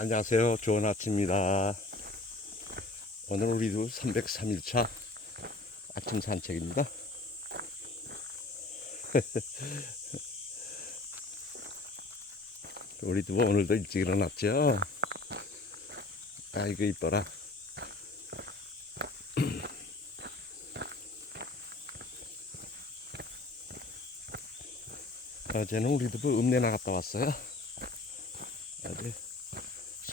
안녕하세요. 좋은 아침입니다. 오늘 우리도 303일차 아침 산책입니다. 우리도 오늘도 일찍 일어났죠? 아이고, 이뻐라. 어제는 우리도 뭐 읍내 나갔다 왔어요.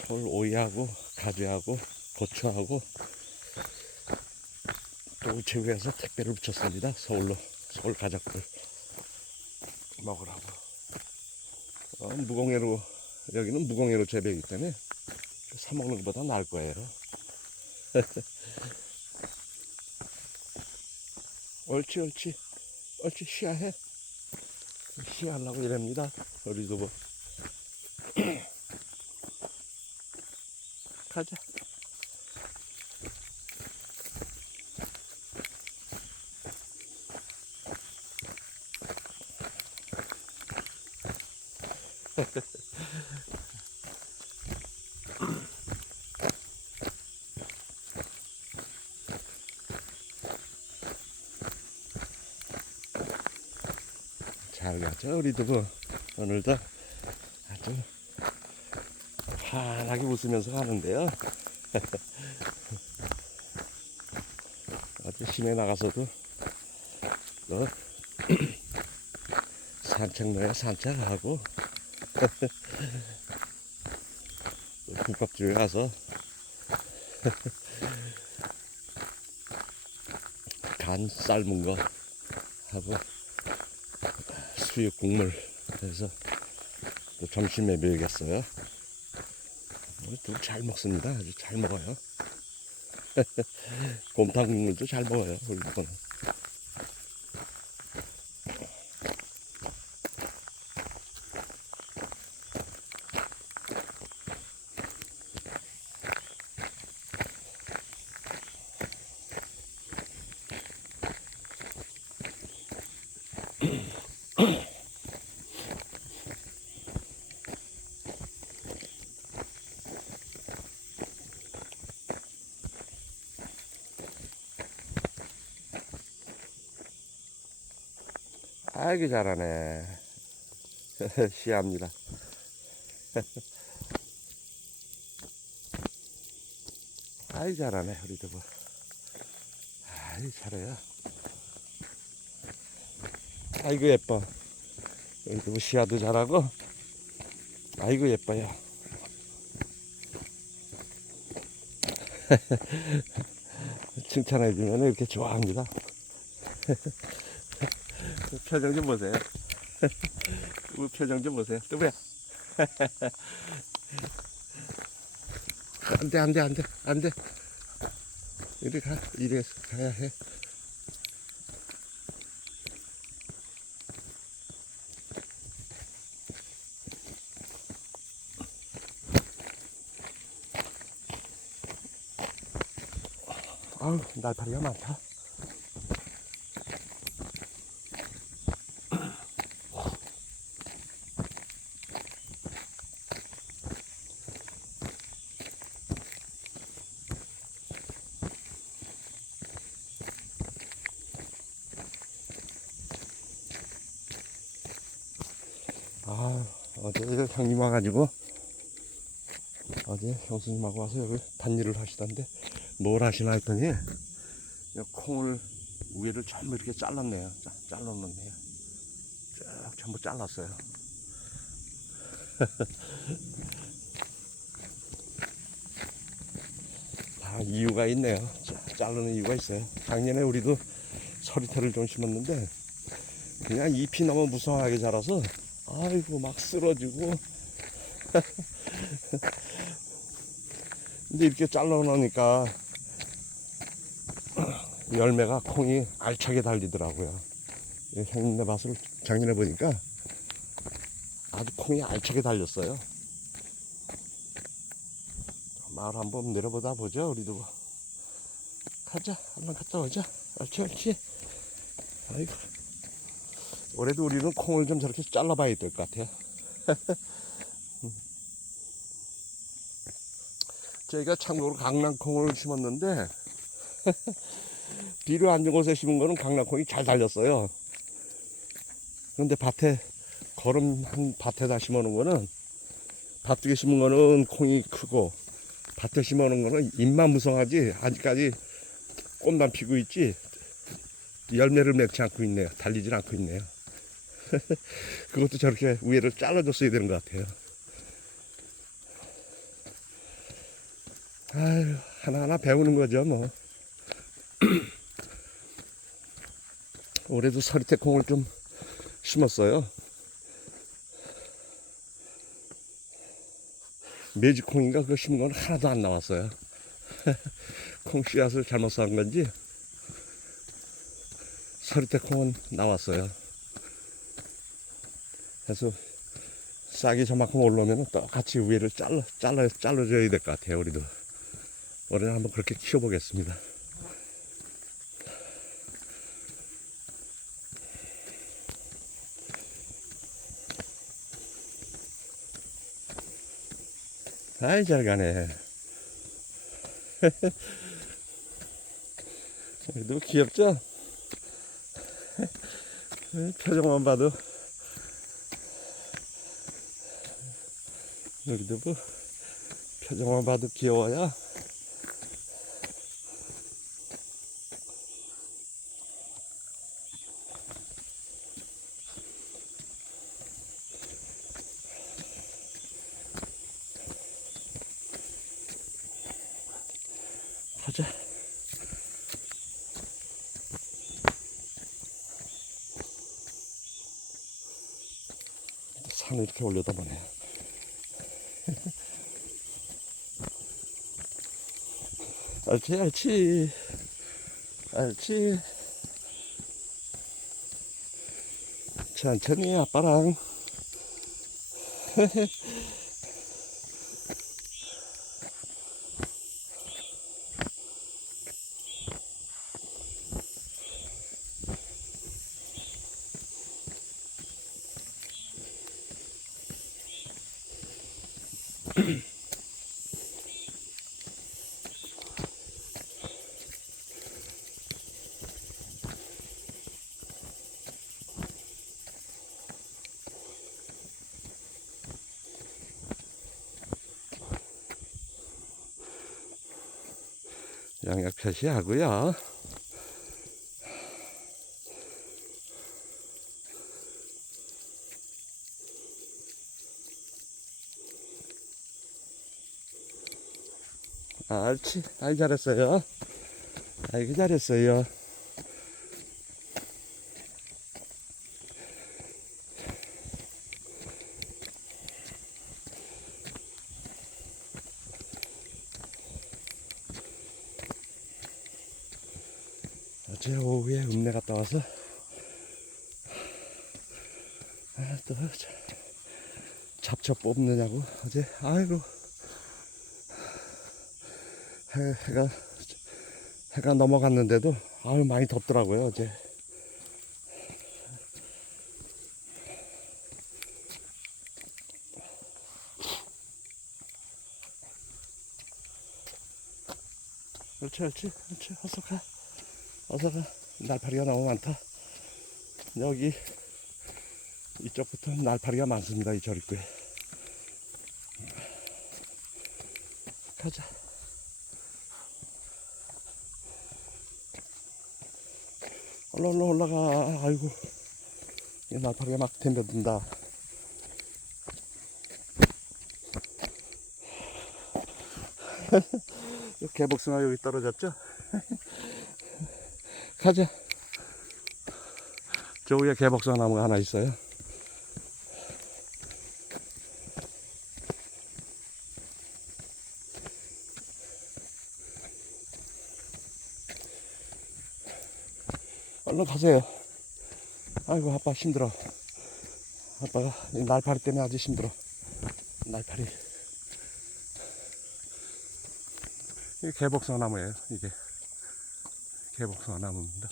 서울 오이하고 가지하고 고추하고 또 우체국에서 택배를 붙였습니다. 서울로 서울 가족들 먹으라고. 어, 무공해로 여기는 무공해로 재배이기 때문에 사 먹는 것보다 나을 거예요. 옳지 옳지 옳지 시야해 시야하려고 이랍니다. 우리도 뭐 가자. 잘 가죠, 우리도 뭐. 오늘도 아주 환하게 웃으면서 가는데요. 어디 시내 나가서도 너 산책로에 산책하고 또 국밥집에 가서 간 삶은 거 하고 수육 국물 해서 또 점심에 먹겠어요. 둘 잘 먹습니다. 아주 잘 먹어요. 곰탕 국물도 잘 먹어요. 우리 거는. 아이고 잘하네. 시합니다. 아이 잘하네 우리도 뭐. 아이 잘해요. 아이고 예뻐. 우리도 뭐 시야도 잘하고. 아이고 예뻐요. 칭찬해주면 이렇게 좋아합니다. 표정 좀 보세요. 우 표정 좀 보세요. 뚜부야. 안 돼, 안 돼, 안 돼, 안 돼. 이리 가, 이리 가야 해. 아우, 날파리가 많다. 아, 어제 형님 와가지고, 어제 형수님하고 와서 여기 단일을 하시던데, 뭘 하시나 했더니, 이 콩을 위를 전부 이렇게 잘랐네요. 자, 잘라놓네요. 쭉 전부 잘랐어요. 다 이유가 있네요. 자, 자르는 이유가 있어요. 작년에 우리도 서리태를 좀 심었는데, 그냥 잎이 너무 무성하게 자라서, 아이고 막 쓰러지고. 근데 이렇게 잘라 놓으니까 열매가 콩이 알차게 달리더라고요. 예, 형님네 밭을 작년에 보니까 아주 콩이 알차게 달렸어요. 마을 한번 내려보다 보죠 우리도 가자 한번 갔다 오자. 옳지 옳지 아이고 올해도 우리는 콩을 좀 저렇게 잘라봐야 될 것 같아요. 저희가 참고로 강낭콩을 심었는데 비료 앉은 곳에 심은 거는 강낭콩이 잘 달렸어요. 그런데 밭에 거름 한 밭에다 심어놓은 거는 밭두개 심은 거는 콩이 크고 밭에 심어놓은 거는 잎만 무성하지 아직까지 꽃만 피고 있지 열매를 맺지 않고 있네요. 달리질 않고 있네요. 그것도 저렇게 위에를 잘라줬어야 되는 것 같아요. 아유, 하나하나 배우는 거죠, 뭐. 올해도 서리태 콩을 좀 심었어요. 매지콩인가 그거 심은 건 하나도 안 나왔어요. 콩 씨앗을 잘못 산 건지 서리태 콩은 나왔어요. 그래서 싹이 저만큼 올라오면 똑같이 위를 잘라, 잘라, 잘라줘야 될 것 같아요, 우리도. 올해는 한번 그렇게 키워보겠습니다. 아이, 잘 가네. 여기도 귀엽죠? 표정만 봐도. 여기도 뭐, 표정만 봐도 귀여워요. 가자. 산을 이렇게 올려다 보네. 알지, 알지. 알지. 천천히 아빠랑. 양약 표시하고요. 아, 옳지. 아이 잘했어요. 아이고 잘했어요. 어제 읍내 갔다 와서. 아, 또 자- 잡초 뽑느냐고. 어제 아이고. 해, 해가 해가 넘어갔는데도 아유 많이 덥더라고요 어제. 그렇지 그렇지 그렇지. 어서 가. 어서 가. 날파리가 너무 많다. 여기 이쪽부터 날파리가 많습니다. 이 저리구에. 가자. 올라 올라 올라가. 아이고. 이 날파리가 막 덤벼든다. 이 개복숭아 여기 떨어졌죠? 가자. 저 위에 개복숭아 나무가 하나 있어요. 얼른 가세요. 아이고, 아빠 힘들어. 아빠가 이 날파리 때문에 아주 힘들어. 날파리. 이게 개복숭아 나무예요, 이게. 개복숭아 나무입니다.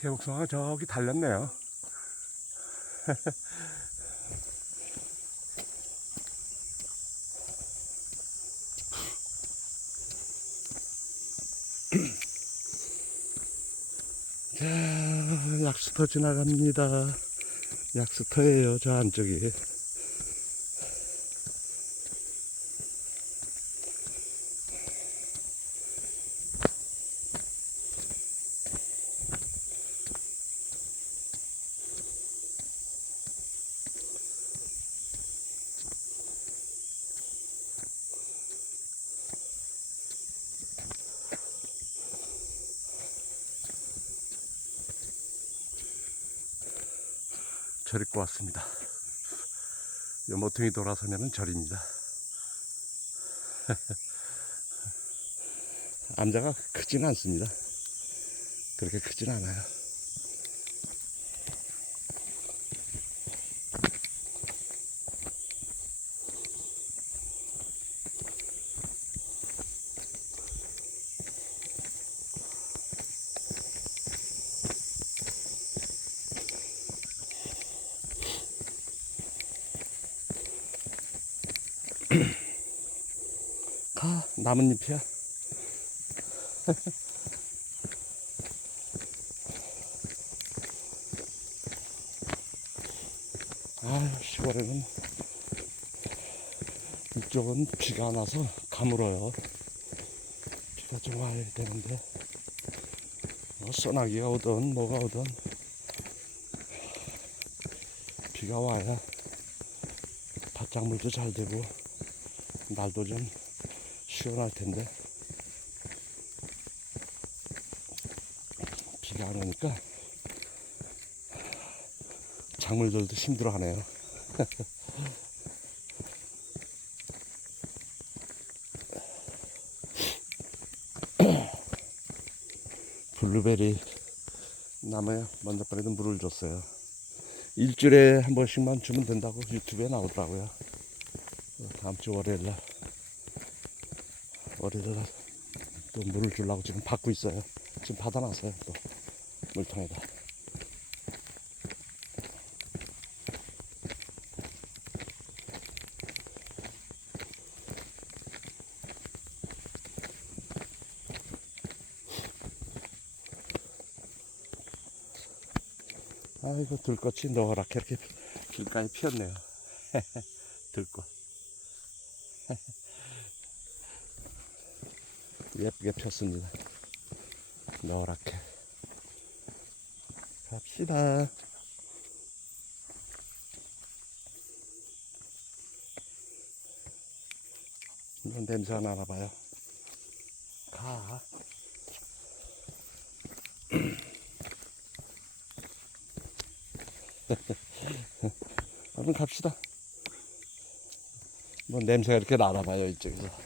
개복숭아가 저기 달렸네요. 자, 약수터 지나갑니다. 약수터예요, 저 안쪽이. 절 입고 왔습니다. 요 모퉁이 돌아서면은 절입니다. 암자가 크지는 않습니다. 그렇게 크진 않아요. 나뭇잎이야. 아 시골에는 이쪽은 비가 안 와서 가물어요. 비가 좀 와야 되는데 뭐 소나기가 오든 뭐가 오든 비가 와야 바짝물도 잘 되고 날도 좀 시원할 텐데 비가 안 오니까 작물들도 힘들어하네요. 블루베리 나무에 먼저 번에도 물을 줬어요. 일주일에 한 번씩만 주면 된다고 유튜브에 나오더라고요. 다음 주 월요일 날 날또 물을 주려고 지금 받고 있어요. 지금 받아놨어요. 또 물통에다. 아이고 들꽃이 노랗게 이렇게 길가에 피었네요. 들꽃. 예쁘게 폈습니다. 노랗게. 갑시다. 이런 냄새가 나나 봐요. 가. 얼른 갑시다. 뭐 냄새가 이렇게 나나 봐요, 이쪽에서.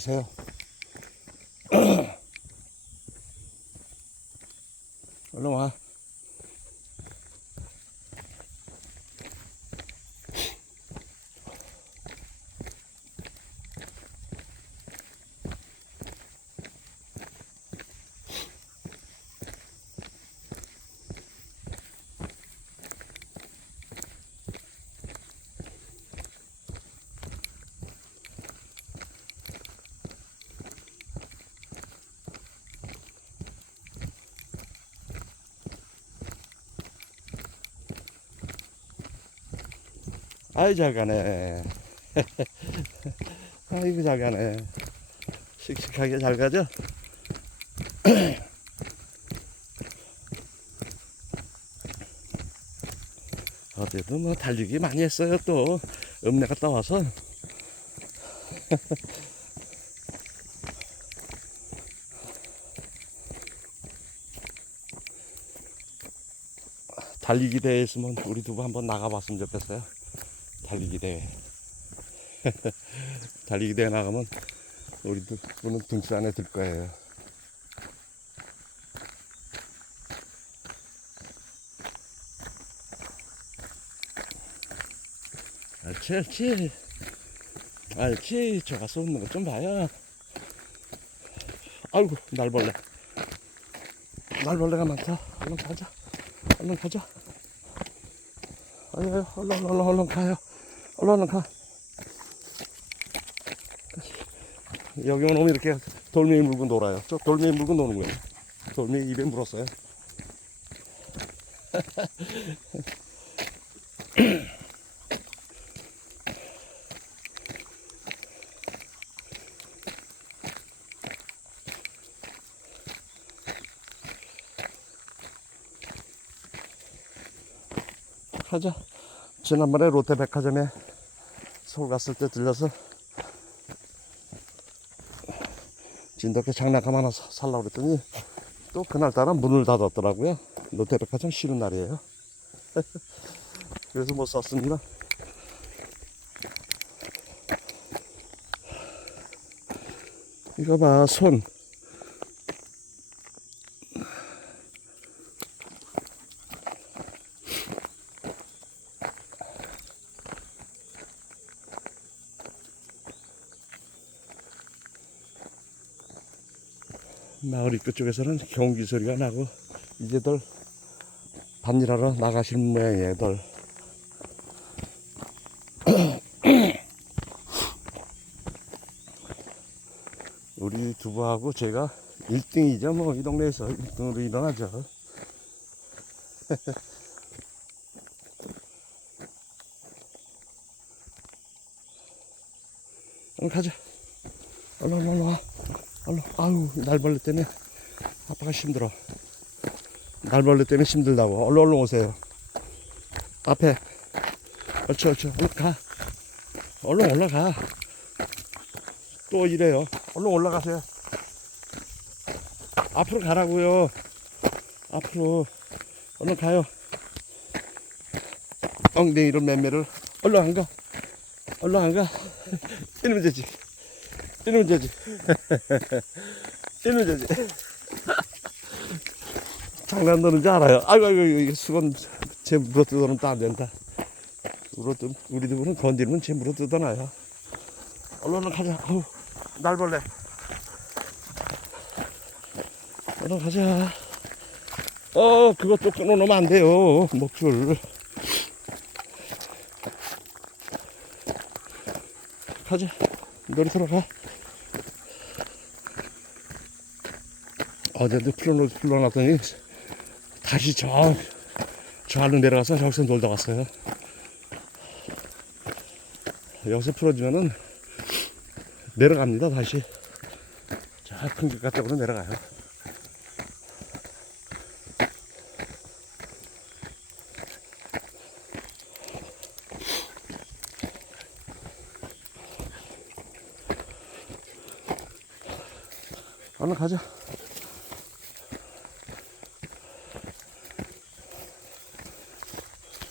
꽃장 가세요. 얼른 와. 아이 잘 가네. 아이고 잘 가네. 씩씩하게 잘 가죠? 어제도 뭐 달리기 많이 했어요 또 읍내 갔다 와서 달리기 대회 있으면 우리 두부 한번 나가봤으면 좋겠어요. 달리기 대회. 달리기 대회 나가면 우리 등수 안에 들 거예요. 알지, 알지. 알지. 저가 쏘는 거 좀 봐요. 아이고, 날벌레. 날벌레가 많다. 얼른 가자. 얼른 가자. 아유, 얼른, 얼른, 얼른 가요. 얼른, 얼른 가. 여기 오면 이렇게 돌멩이 물고 놀아요. 저 돌멩이 물고 노는 거예요. 돌멩이 입에 물었어요. 가자. 지난번에 롯데백화점에 서울 갔을 때 들려서 진돗개 장난감 하나 사- 살라고 그랬더니 또 그날따라 문을 닫았더라고요. 롯데백화점 쉬는 날이에요. 그래서 못 샀습니다. 이거 봐, 손. 마을 입구 쪽에서는 경기 소리가 나고 이제들 밭일하러 나가실 모양이에요, 들. 우리 두부하고 제가 1등이죠, 뭐, 이 동네에서 1등으로 일어나죠. 얼른 가자. 얼른, 얼른, 얼른 와. 얼른, 아유, 날벌레 때문에 아빠가 힘들어. 날벌레 때문에 힘들다고. 얼른, 얼른 오세요. 앞에. 옳지, 옳지. 얼른 가. 얼른 올라가. 또 이래요. 얼른 올라가세요. 앞으로 가라고요. 앞으로. 얼른 가요. 엉덩이로 매매를. 얼른 안 가. 얼른 안 가. 이러면 되지. 이러면 되지. 이러면 되지. 장난 노는 줄 알아요. 아이고, 아이고, 이거 수건 제 물어 뜯어놓으면 또 안 된다. 물어 뜯, 우리 집은 건드리면 제 물어 뜯어놔요. 얼른 가자. 아우, 날벌레. 얼른 가자. 어, 그것도 끊어놓으면 안 돼요. 목줄. 가자. 놀이터로 가. 어제도 풀어놓, 풀어놨더니 다시 저, 저 안으로 내려가서 저기서 놀다 왔어요. 여기서 풀어주면은 내려갑니다, 다시. 저큰 길가 쪽으로 내려가요. 얼른 가자.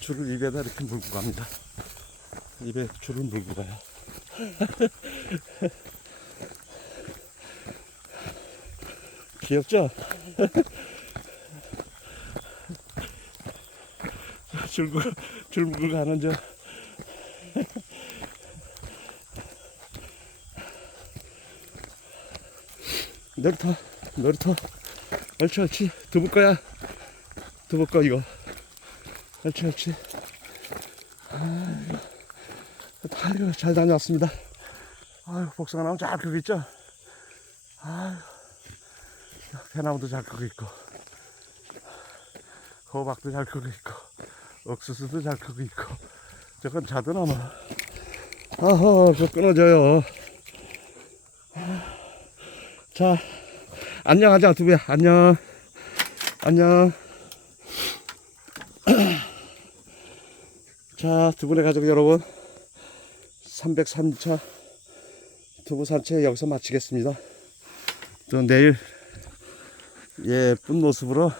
줄을 입에다 이렇게 물고 갑니다. 입에 줄을 물고 가요. 귀엽죠? 줄, 물- 줄 물고 가는 저. 놀이터, 놀이터. 옳지, 옳지. 두부 거야. 두부 거, 이거. 옳지, 옳지. 아이고, 잘 다녀왔습니다. 아유, 복숭아 나무 잘 크고 있죠? 아유, 대나무도 잘 크고 있고, 호박도 잘 크고 있고, 옥수수도 잘 크고 있고, 저건 자두나무. 아허, 저 끊어져요. 자, 안녕하자, 두부야. 안녕. 안녕. 자, 두 분의 가족 여러분. 303차 두부 산책 여기서 마치겠습니다. 또 내일 예쁜 모습으로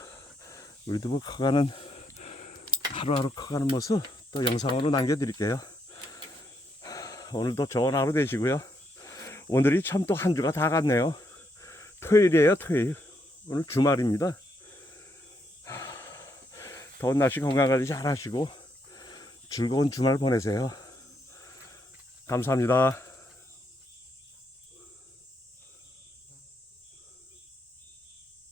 우리 두부 커가는 하루하루 커가는 모습 또 영상으로 남겨드릴게요. 오늘도 좋은 하루 되시고요. 오늘이 참 또 한 주가 다 갔네요. 토요일이에요, 토요일. 오늘 주말입니다. 더운 날씨 건강 관리 잘 하시고 즐거운 주말 보내세요. 감사합니다.